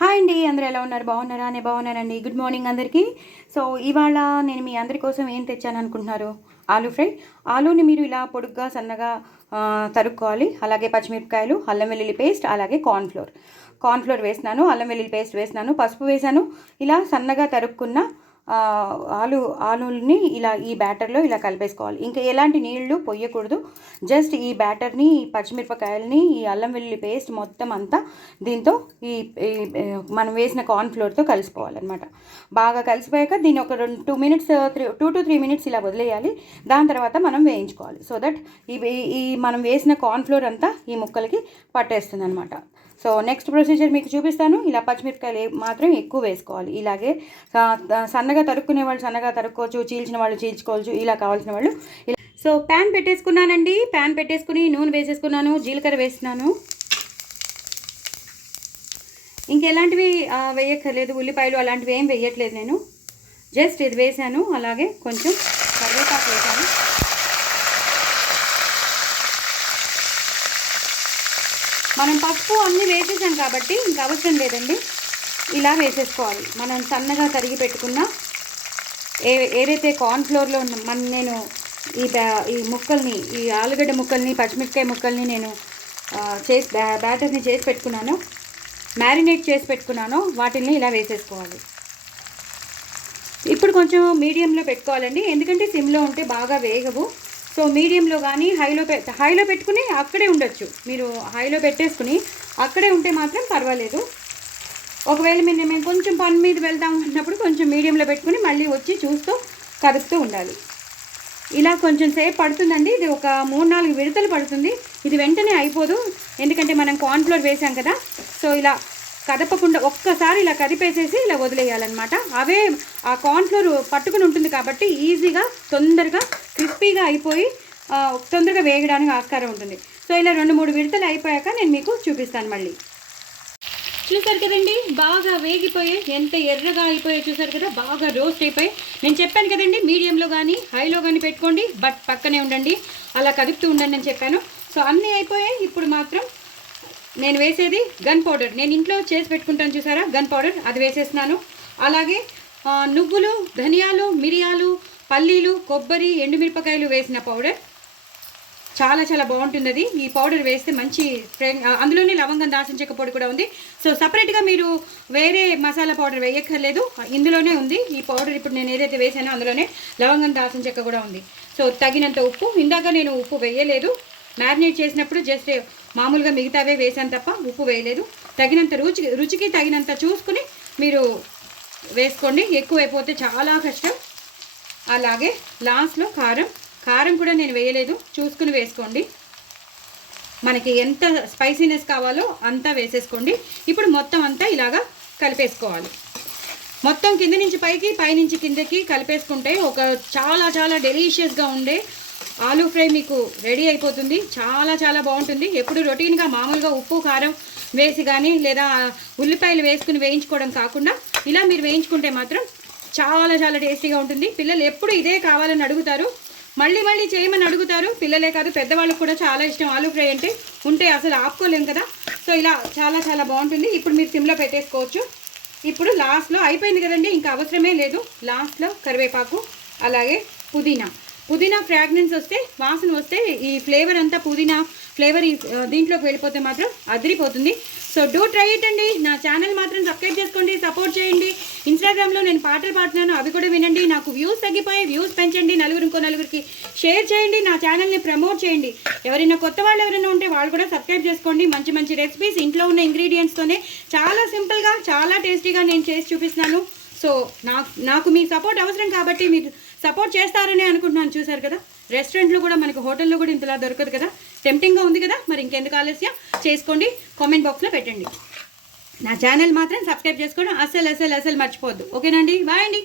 Hi అండి, అందరూ ఎలా ఉన్నారు? బాగున్నారా? నేను బాగున్నానండి. గుడ్ మార్నింగ్ అందరికీ. సో ఇవాళ నేను మీ అందరి కోసం ఏం తెచ్చాను అనుకుంటున్నారు? ఆలూ ఫ్రై. ఆలూని మీరు ఇలా పొడుగ్గా సన్నగా తరుక్కోవాలి. అలాగే పచ్చిమిరపకాయలు, అల్లం వెల్లుల్లి పేస్ట్, అలాగే కార్న్ఫ్లోర్ వేసినాను, అల్లం వెల్లుల్లి పేస్ట్ వేసినాను, పసుపు వేసాను. ఇలా సన్నగా తరుక్కున్న ఆలుని ఇలా ఈ బ్యాటర్లో ఇలా కలిపేసుకోవాలి. ఇంకా ఎలాంటి నీళ్లు పొయ్యకూడదు. జస్ట్ ఈ బ్యాటర్ని, ఈ పచ్చిమిరపకాయలని, ఈ అల్లం వెల్లుల్లి పేస్ట్ మొత్తం అంతా దీంతో ఈ మనం వేసిన కార్న్ఫ్లోర్తో కలిసిపోవాలన్నమాట. బాగా కలిసిపోయాక దీన్ని ఒక 2 మినిట్స్ 2 to 3 మినిట్స్ ఇలా వదిలేయాలి. దాని తర్వాత మనం వేయించుకోవాలి. సో దట్ ఈ మనం వేసిన కార్న్ఫ్లోర్ అంతా ఈ ముక్కలకి పట్టేస్తుంది అనమాట. సో నెక్స్ట్ ప్రొసీజర్ మీకు చూపిస్తాను. ఇలా పచ్చిమిరపకాయలు మాత్రం ఎక్కువ వేసుకోవాలి. ఇలాగే సన్నగా తరుక్కునే వాళ్ళు సన్నగా తరుక్కోవచ్చు, చీల్చిన వాళ్ళు చీల్చుకోవచ్చు, ఇలా కావాల్సిన వాళ్ళు ఇలా. So pan పెట్టేసుకున్నానండి. ప్యాన్ పెట్టేసుకుని నూనె వేసేసుకున్నాను, జీలకర్ర వేస్తున్నాను. ఇంకెలాంటివి వేయక్కర్లేదు, ఉల్లిపాయలు అలాంటివి ఏం వేయట్లేదు నేను. జస్ట్ ఇది వేసాను. అలాగే కొంచెం కరివేపాకు వేసాను. మనం పసుపు అన్నీ వేసేసాం కాబట్టి ఇంకా అవసరం లేదండి. ఇలా వేసేసుకోవాలి. మనం సన్నగా తరిగి పెట్టుకున్న ఏదైతే కార్న్ఫ్లోర్లో ఉన్న నేను ఈ ముక్కల్ని, ఈ ఆలుగడ్డ ముక్కల్ని, పచ్చిమిరపకాయ ముక్కల్ని నేను బ్యాటర్ని చేసి పెట్టుకున్నాను, మ్యారినేట్ చేసి పెట్టుకున్నాను, వాటిని ఇలా వేసేసుకోవాలి. ఇప్పుడు కొంచెం మీడియంలో పెట్టుకోవాలండి, ఎందుకంటే సిమ్లో ఉంటే బాగా వేగవు. సో మీడియంలో కానీ హైలో పెట్టుకుని అక్కడే ఉండొచ్చు. మీరు హైలో పెట్టేసుకుని అక్కడే ఉంటే మాత్రం పర్వాలేదు. ఒకవేళ మేము కొంచెం పని మీద వెళ్తాం అన్నప్పుడు కొంచెం మీడియంలో పెట్టుకుని మళ్ళీ వచ్చి చూస్తూ కదుపుతూ ఉండాలి. ఇలా కొంచెం సేపు పడుతుందండి. ఇది ఒక 3-4 విడతలు పడుతుంది. ఇది వెంటనే అయిపోదు, ఎందుకంటే మనం కార్న్ఫ్లోర్ వేసాం కదా. సో ఇలా కదపకుండా ఒక్కసారి ఇలా కదిపేసేసి ఇలా వదిలేయాలన్నమాట. అవే ఆ కార్న్ఫ్లోర్ పట్టుకుని ఉంటుంది కాబట్టి ఈజీగా తొందరగా క్రిస్పీగా అయిపోయి తొందరగా వేగడానికి ఆస్కారం ఉంటుంది. సో ఇలా 2-3 విడతలు అయిపోయాక నేను మీకు చూపిస్తాను మళ్ళీ. చూసారు కదండి, బాగా వేగిపోయి ఎంత ఎర్రగా అయిపోయాయి చూసారు కదా, బాగా రోస్ట్ అయిపోయి. నేను చెప్పాను కదండి, మీడియంలో కానీ హైలో కానీ పెట్టుకోండి, బట్ పక్కనే ఉండండి, అలా కదుపుతూ ఉండండి అని చెప్పాను. సో అన్నీ అయిపోయాయి. ఇప్పుడు మాత్రం నేను వేసేది గన్ పౌడర్. నేను ఇంట్లో చేసి పెట్టుకుంటాను చూసారా, గన్ పౌడర్, అది వేసేస్తున్నాను. అలాగే నువ్వులు, ధనియాలు, మిరియాలు, పల్లీలు, కొబ్బరి, ఎండుమిరపకాయలు వేసిన పౌడర్ చాలా చాలా బాగుంటుంది. అది ఈ పౌడర్ వేస్తే మంచి అందులోనే లవంగం, దాల్చిన చెక్క పొడి కూడా ఉంది. సో సపరేట్గా మీరు వేరే మసాలా పౌడర్ వేయక్కర్లేదు, ఇందులోనే ఉంది ఈ పౌడర్. ఇప్పుడు నేను ఏదైతే వేసానో అందులోనే లవంగం, దాల్చిన చెక్క కూడా ఉంది. సో తగినంత ఉప్పు. ఇందాక నేను ఉప్పు వేయలేదు, మ్యారినేట్ చేసినప్పుడు జస్ట్ మామూలుగా మిగతావే వేసాను తప్ప ఉప్పు వేయలేదు. తగినంత రుచికి తగినంత చూసుకుని మీరు వేసుకోండి, ఎక్కువైపోతే చాలా కష్టం. అలాగే లాస్ట్లో కారం కూడా నేను వేయలేదు, చూసుకుని వేసుకోండి. మనకి ఎంత స్పైసీనెస్ కావాలో అంతా వేసేసుకోండి. ఇప్పుడు మొత్తం అంతా ఇలాగా కలిపేసుకోవాలి. మొత్తం కింద నుంచి పైకి, పైనుంచి కిందకి కలిపేసుకుంటే ఒక చాలా చాలా డెలీషియస్గా ఉండే ఆలూ ఫ్రై మీకు రెడీ అయిపోతుంది. చాలా చాలా బాగుంటుంది. ఎప్పుడు రొటీన్గా మామూలుగా ఉప్పు కారం వేసి కానీ లేదా ఉల్లిపాయలు వేసుకుని వేయించుకోవడం కాకుండా ఇలా మీరు వేయించుకుంటే మాత్రం చాలా చాలా టేస్టీగా ఉంటుంది. పిల్లలు ఎప్పుడు ఇదే కావాలని అడుగుతారు, మళ్ళీ మళ్ళీ చేయమని అడుగుతారు. పిల్లలే కాదు, పెద్దవాళ్ళకు కూడా చాలా ఇష్టం ఆలూ ఫ్రై అంటే. ఉంటే అసలు ఆపుకోలేం కదా. సో ఇలా చాలా చాలా బాగుంటుంది. ఇప్పుడు మీరు సిమ్లో పెట్టేసుకోవచ్చు. ఇప్పుడు లాస్ట్లో అయిపోయింది కదండి, ఇంకా అవసరమే లేదు. లాస్ట్లో కరివేపాకు, అలాగే పుదీనా ఫ్రాగ్రెన్స్ వస్తే, వాసన వస్తే ఈ ఫ్లేవర్ అంతా పుదీనా ఫ్లేవర్ దీంట్లోకి వెళ్ళిపోతే మాత్రం అదిరిపోతుంది. సో డూ ట్రై ఇట్ అండి. నా ఛానల్ మాత్రం సబ్స్క్రైబ్ చేసుకోండి, సపోర్ట్ చేయండి. ఇన్స్టాగ్రామ్లో నేను పాటలు పాడుతున్నాను, అవి కూడా వినండి. నాకు వ్యూస్ తగ్గిపోయి వ్యూస్ పెంచండి. ఇంకో నలుగురికి షేర్ చేయండి. నా ఛానల్ని ప్రమోట్ చేయండి. ఎవరైనా కొత్త వాళ్ళు ఎవరైనా ఉంటే వాళ్ళు కూడా సబ్స్క్రైబ్ చేసుకోండి. మంచి మంచి రెసిపీస్ ఇంట్లో ఉన్న ఇంగ్రీడియంట్స్తోనే చాలా సింపుల్గా చాలా టేస్టీగా నేను చేసి చూపిస్తున్నాను. సో నాకు మీ సపోర్ట్ అవసరం కాబట్టి మీరు సపోర్ట్ చేస్తారని అనుకుంటున్నాను. చూసారు కదా, రెస్టారెంట్లో కూడా మనకు హోటల్లో కూడా ఇంతలా దొరకదు కదా. టెంప్టింగ్గా ఉంది కదా, మరి ఇంకెందుకు ఆలస్యం, చేసుకోండి. కామెంట్ బాక్స్లో పెట్టండి. నా ఛానల్ మాత్రం సబ్స్క్రైబ్ చేసుకోవడం అసలు మర్చిపోవద్దు. ఓకేనండి, బాయ్ అండి.